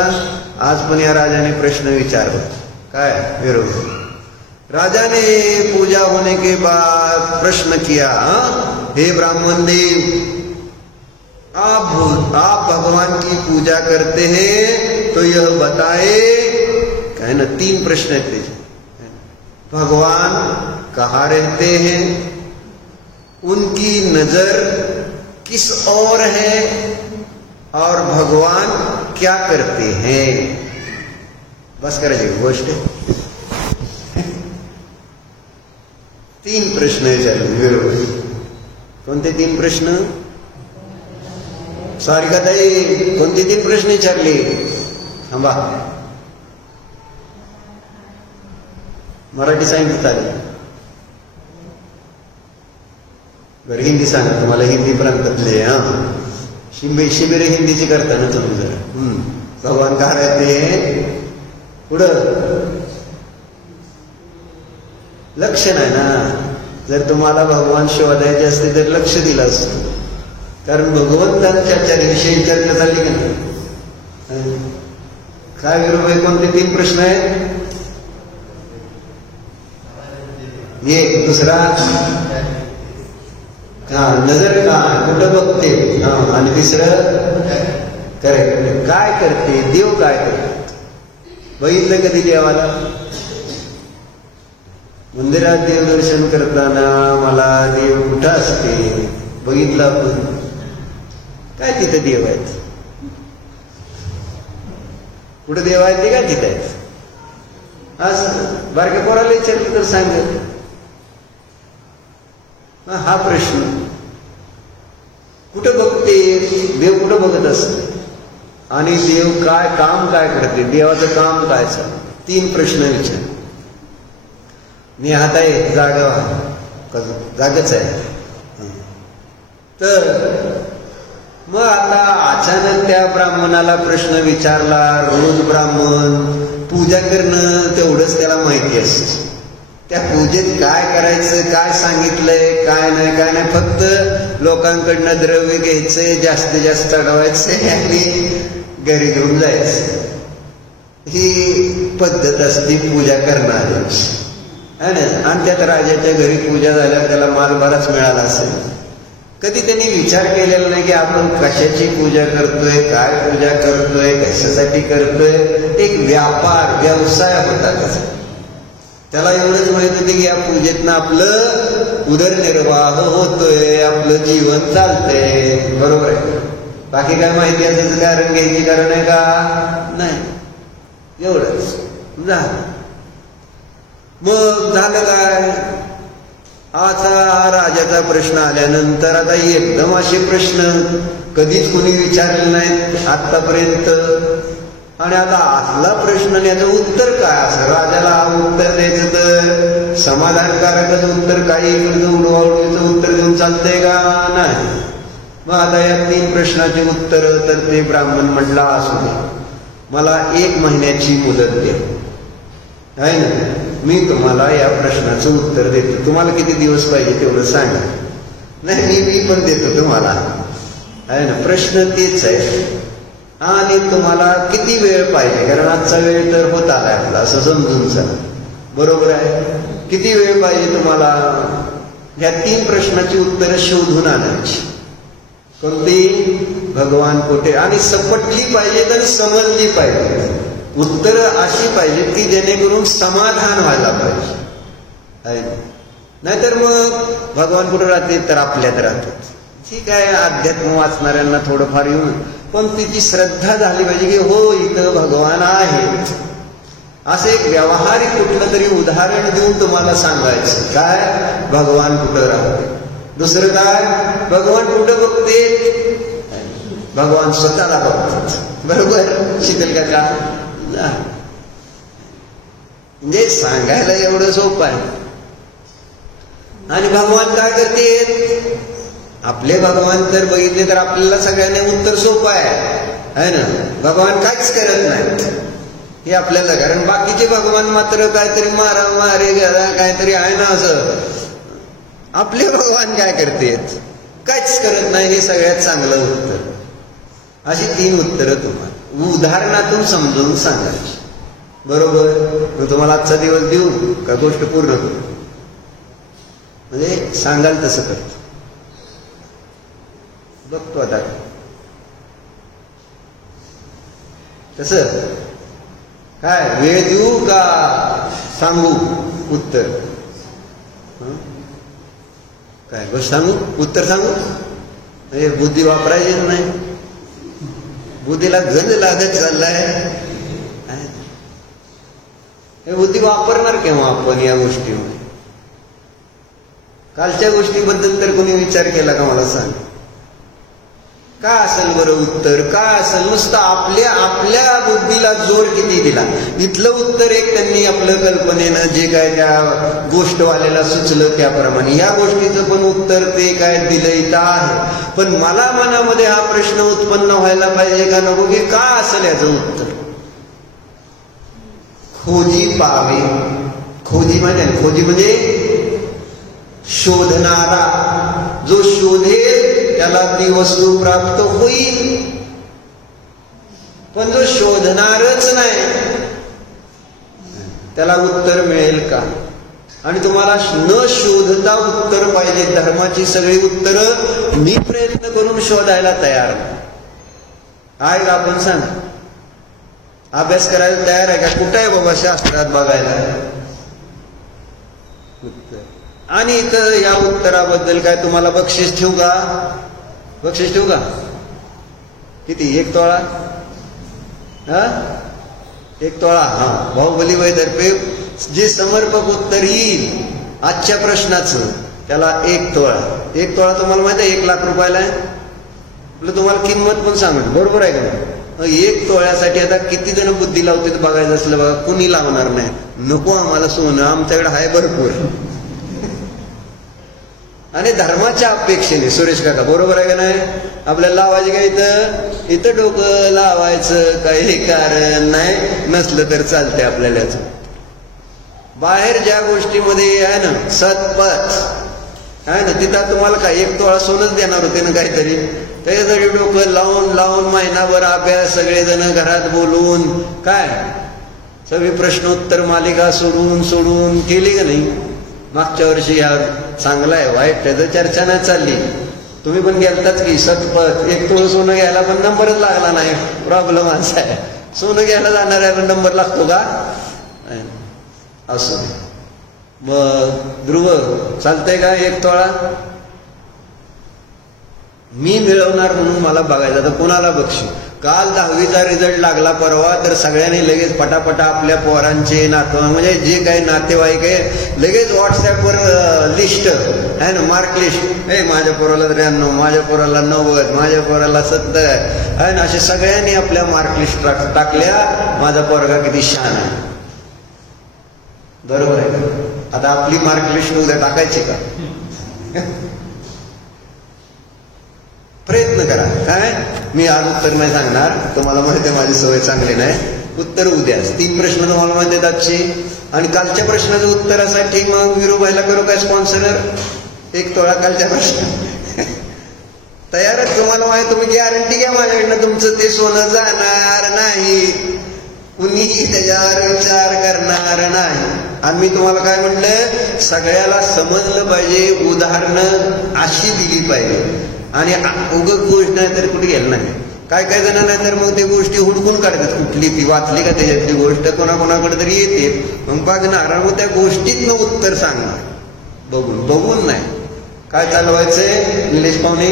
आज पण या राजाने प्रश्न विचारला. काय? विरोध. राजा ने पूजा होने के बाद प्रश्न किया, हे ब्राह्मण देव, आप भगवान की पूजा करते हैं तो यह बताए. काय ना, 3 प्रश्न आहेत त्याचे. भगवान कहाँ रहते हैं, उनकी नजर किस ओर है, और भगवान क्या करते हैं. बस करायची गोष्ट. 3 प्रश्न विचारले. कोणते 3 प्रश्न? सारिकाताई, कोणते 3 प्रश्न विचारले? थांबा, मराठी सांगितलं चालेल, बरं हिंदी सांगा. तुम्हाला हिंदी प्रांतातले शिबिर हिंदीची करता ना तुम्ही जरा. भगवान का राहते पुढं लक्ष नाही ना. जर तुम्हाला भगवान शोधायचे असते तर लक्ष दिलं असतं, कारण भगवंतांच्या विषयी चर्चा झाली का नाही. काय विरोध? कोणते 3 प्रश्न आहेत? एक. दुसरा नजर कुठं बघते, आणि तिसरं करेक्ट काय करते, देव काय करते. बघितलं कधी देवाला? मंदिरात देवदर्शन करताना मला देव कुठं असते बघितलं आपण. काय तिथं देव आहेत? कुठं देव आहेत ते काय तिथं आहेत? असं बारक्या पोराला विचारलं तर सांगत. हा प्रश्न. कुठं बघते देव, कुठं बघत असते, आणि देव काय काम काय करते, देवाचं काम काय. 3 प्रश्न विचार. मी हात आहे जागच आहे. तर मग आता अचानक त्या ब्राह्मणाला प्रश्न विचारला. रोज ब्राह्मण पूजा करणं तेवढंच त्याला माहिती असतं. त्या पूजेत काय करायचं, काय सांगितलंय, काय नाही, फक्त लोकांकडनं द्रव्य घ्यायचंय, जास्तीत जास्त चढवायचंय आणि घरी घेऊन जायचं. ही पद्धत असते पूजा करणाऱ्यांची. आणि त्यात राजाच्या घरी पूजा झाल्यावर त्याला माल बराच मिळाला असेल. कधी त्यांनी विचार केलेला नाही की आपण कशाची पूजा करतोय, काय पूजा करतोय, कशासाठी करतोय. एक व्यापार, व्यवसाय होता त्याचा. त्याला एवढंच माहित होते की या पूजेतनं आपलं उदरनिर्वाह होतोय, आपलं जीवन चालतंय. बरोबर आहे. बाकी काय माहिती असायचं कारण घ्यायची कारण आहे का? नाही. एवढंच झालं. मग झालं काय? आता राजाचा प्रश्न आल्यानंतर आता एकदम असे प्रश्न कधीच कोणी विचारले नाहीत आतापर्यंत. आणि आता असला प्रश्न, याचं उत्तर काय? असं राजाला उत्तर द्यायचं तर समाधानकारकच उत्तर, काही उडवाउडवीचं उत्तर देऊन चालतंय का? नाही. मग आता या 3 प्रश्नाचे उत्तर तर ते ब्राह्मण म्हटला, असू दे, मला 1 महिन्याची मुदत द्या, आहे ना, मी तुम्हाला या प्रश्नाचं उत्तर देतो. तुम्हाला किती दिवस पाहिजे तेवढं सांगा. नाही, मी पण देतो तुम्हाला, आहे ना. प्रश्न तेच आहे. आणि तुम्हाला किती वेळ पाहिजे, कारण आजचा वेळ तर होत आलाय आपला, असं समजून जा. बरोबर आहे. किती वेळ पाहिजे तुम्हाला? ह्या 3 प्रश्नाची उत्तरं शोधून आणायची. कोणती? भगवान कुठे, आणि सपटली पाहिजेत आणि समजली पाहिजे. उत्तर अशी पाहिजेत की जेणेकरून समाधान व्हायला पाहिजे. नाहीतर मग भगवान कुठे राहते तर आपल्यात राहतात. ठीक आहे, अध्यात्म वाचणाऱ्यांना थोडंफार येऊन, पण तिची श्रद्धा झाली पाहिजे की हो इथं भगवान आहे. असं एक व्यावहारिक कुठलं तरी उदाहरण देऊन तुम्हाला सांगायचं. काय? भगवान कुठं राहते. दुसरं काय? भगवान कुठं बघते? भगवान स्वतःला बघतात. बरोबर शिकल का? म्हणजे सांगायला एवढं सोपं आहे. आणि भगवान काय करते? आपले भगवान तर बघितले तर आपल्याला सगळ्यांना उत्तर सोपं आहे ना. भगवान काहीच करत नाहीत हे आपल्याला, कारण बाकीचे भगवान मात्र काहीतरी मारे काहीतरी आहे ना असं. आपले भगवान काय करतेत? काहीच करत नाही. हे सगळ्यात चांगलं उत्तर. अशी 3 उत्तरं तुम्हाला उदाहरणातून समजून सांगायची. बरोबर? मग तुम्हाला आजचा दिवस देऊ का गोष्ट पूर्ण करू? म्हणजे सांगाल तसं करतो. बघतो आता तसं काय वेळ देऊ का सांगू उत्तर? काय गोष्ट सांगू? उत्तर सांगू? म्हणजे बुद्धी वापरायचीच नाही. बुद्धीला गंज लागत चाललाय. हे बुद्धी वापरणार केव्हा आपण या गोष्टीवर? कालच्या गोष्टीबद्दल तर कोणी विचार केला का मला सांग? का असेल बरं उत्तर? का असेल? नुसतं आपल्या बुद्धीला जोर किती दिला. इथलं उत्तर एक त्यांनी आपलं कल्पनेनं जे काय त्या गोष्टवाल्याला सुचलं त्याप्रमाणे या गोष्टीचं पण उत्तर ते काय दिलं इथं आहे. पण मला मनामध्ये हा प्रश्न उत्पन्न व्हायला पाहिजे का नको की का असेल याचं उत्तर? खोजी पावे. खोजी म्हणजे शोधणारा. जो शोधेल त्याला ती वस्तू प्राप्त होईल. पण जो शोधणारच नाही त्याला उत्तर मिळेल का? आणि तुम्हाला न शोधता उत्तर पाहिजे. धर्माची सगळी उत्तरं मी प्रयत्न करून शोधायला तयार आहे का? आपण सांग, अभ्यास करायला तयार आहे का? कुठं आहे बाबा शास्त्रात बघायला उत्तर? आणि इथं या उत्तराबद्दल काय तुम्हाला बक्षीस ठेवू का? बक्षीस ठेवू का? किती? 1 तोळा? 1 तोळा. हा, बाहुबली वैदर्भे जे समर्पक उत्तर येईल आजच्या प्रश्नाचं त्याला 1 तोळा. 1 तोळा तुम्हाला माहिती आहे 1 लाख रुपयाला आहे. आपलं तुम्हाला किंमत पण सांगत. बरोबर आहे का? 1 तोळ्यासाठी आता किती जण बुद्धी लावते बघायचं असलं बघा. कुणी लावणार नाही. नको आम्हाला सोनं, आमच्याकडे आहे भरपूर. आणि धर्माच्या अपेक्षेने सुरेश काका बरोबर आहे का नाही? आपल्याला लावायचे का इथं डोकं लावायचं काही कारण नाही. नसलं तर चालते आपल्याला. बाहेर ज्या गोष्टीमध्ये आहे ना सतपथ आहे ना, तिथं तुम्हाला काय 1 तोळा सोनच देणार होते ना काहीतरी. त्याच्यासाठी डोकं लावून महिनाभर अभ्यास, सगळेजण घरात बोलून काय सगळी प्रश्नोत्तर मालिका सोडून केली का नाही? मागच्या वर्षी या चांगला आहे वाईट त्याचं चर्चा नाही चालली. तुम्ही पण गेलताच की सतपथ. 1 तोळ सोनं घ्यायला पण नंबरच लागला नाही. प्रॉब्लेम असा आहे. सोनं घ्यायला जाणार आहे पण नंबर लागतो का? असं मग ध्रुव चालतंय का 1 तोळा? मी मिळवणार म्हणून मला बघायचं. तर कोणाला बक्षीस? काल 10वीचा रिझल्ट लागला परवा, तर सगळ्यांनी लगेच पटापटा आपल्या पोरांचे म्हणजे जे काही नातेवाईक आहे लगेच व्हॉट्सअपवर लिस्ट आहे ना, मार्क लिस्ट. माझ्या पोराला 93, माझ्या पोराला 90, माझ्या पोराला 70 आहे ना, असे सगळ्यांनी आपल्या मार्क लिस्ट टाकल्या. माझा पोरगा किती छान आहे. बरोबर आहे का? आता आपली मार्क लिस्ट उद्या टाकायची का? प्रयत्न करा. काय मी आज उत्तर नाही सांगणार. तुम्हाला माहिती आहे माझी सवय चांगली नाही. उत्तर उद्या 3 प्रश्न तुम्हाला माहिती आहेत आजचे. आणि कालच्या प्रश्नाचं उत्तरासाठी मग विरोबाईला करू काय स्पॉन्सर? 1 तोळा कालच्या प्रश्न तयारच. तुम्हाला माहिती, तुम्ही गॅरंटी घ्या माझ्याकडनं तुमचं ते सोनं जाणार नाही. कुणीही त्याच्यावर विचार करणार नाही. आणि मी तुम्हाला काय म्हटलं, सगळ्याला समजलं पाहिजे. उदाहरणं अशी दिली पाहिजे. आणि उगच गोष्ट नाही तर कुठे गेलं नाही. काय जण नाही तर मग ते गोष्टी हुडकून काढतात. कुठली ती वाचली का त्याच्यातली गोष्ट कोणाकोणाकडे तरी येते. मग बघणार मग त्या गोष्टीतनं उत्तर सांगणार. बघून नाही. काय चालवायचंय निलेश पाहुणे?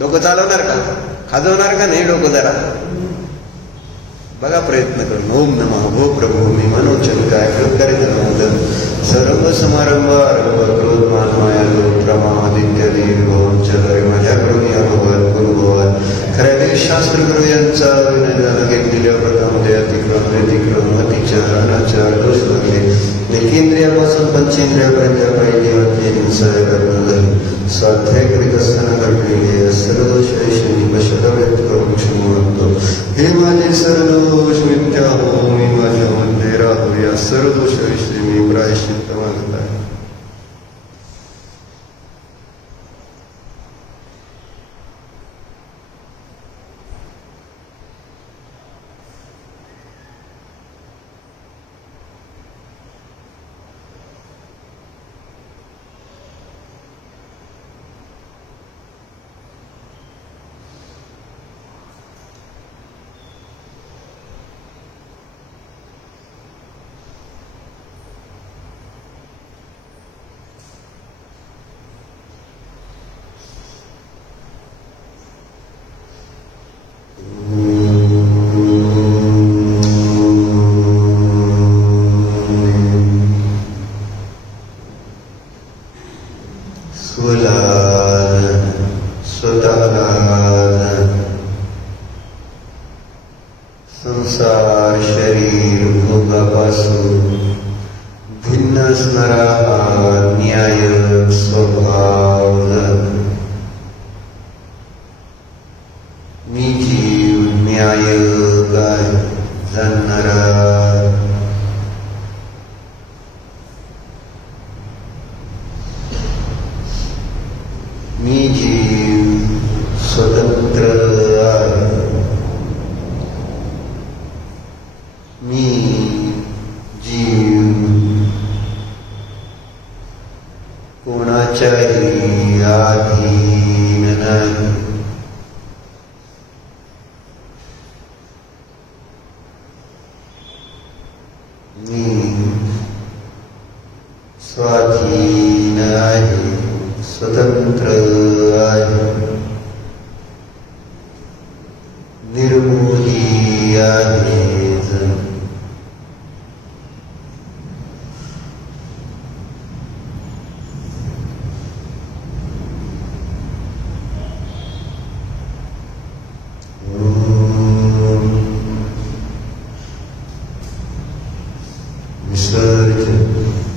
डोकं चालवणार का? खाजवणार का नाही डोकं जरा? बघा प्रयत्न करून. ओम नमः भो प्रभू मी मनोचन काय करित सर्व समारंभ माया प्रमादित्य भवन चल माझ्याकडून या भवन गुरु भवन खऱ्या शास्त्र गुरु यांचा विनय झाला. घेतलेल्या प्रथम अतिक्रम अतिचरणाचार दोष लागले इंद्रियापासून पंचेंद्रियापर्यंत ज्या काही जीवांची हिंसा करणं झाली स्वाध्यायकरित असताना घडलेले सर्व दोष मी कशाला व्यक्त करून क्षमू म्हणतो. हे माझे सर्व दोष मिथ्या हो, मी माझ्या मध्ये राहू. या सर्व दोषाविषयी मी प्रायश्चित्त मागत आहे. संसार शरीर भोगापासून भिन्न असणारा हा न्याय स्वभाव मी जीव न्याय काय जाणणारा मी जीव स्वतंत्र आहे. मी जीव कोणाच्याही अधीन नाही. मी स्वाधीन आहे, स्वतंत्र आहे, निर्मोही आहे. विसर्जन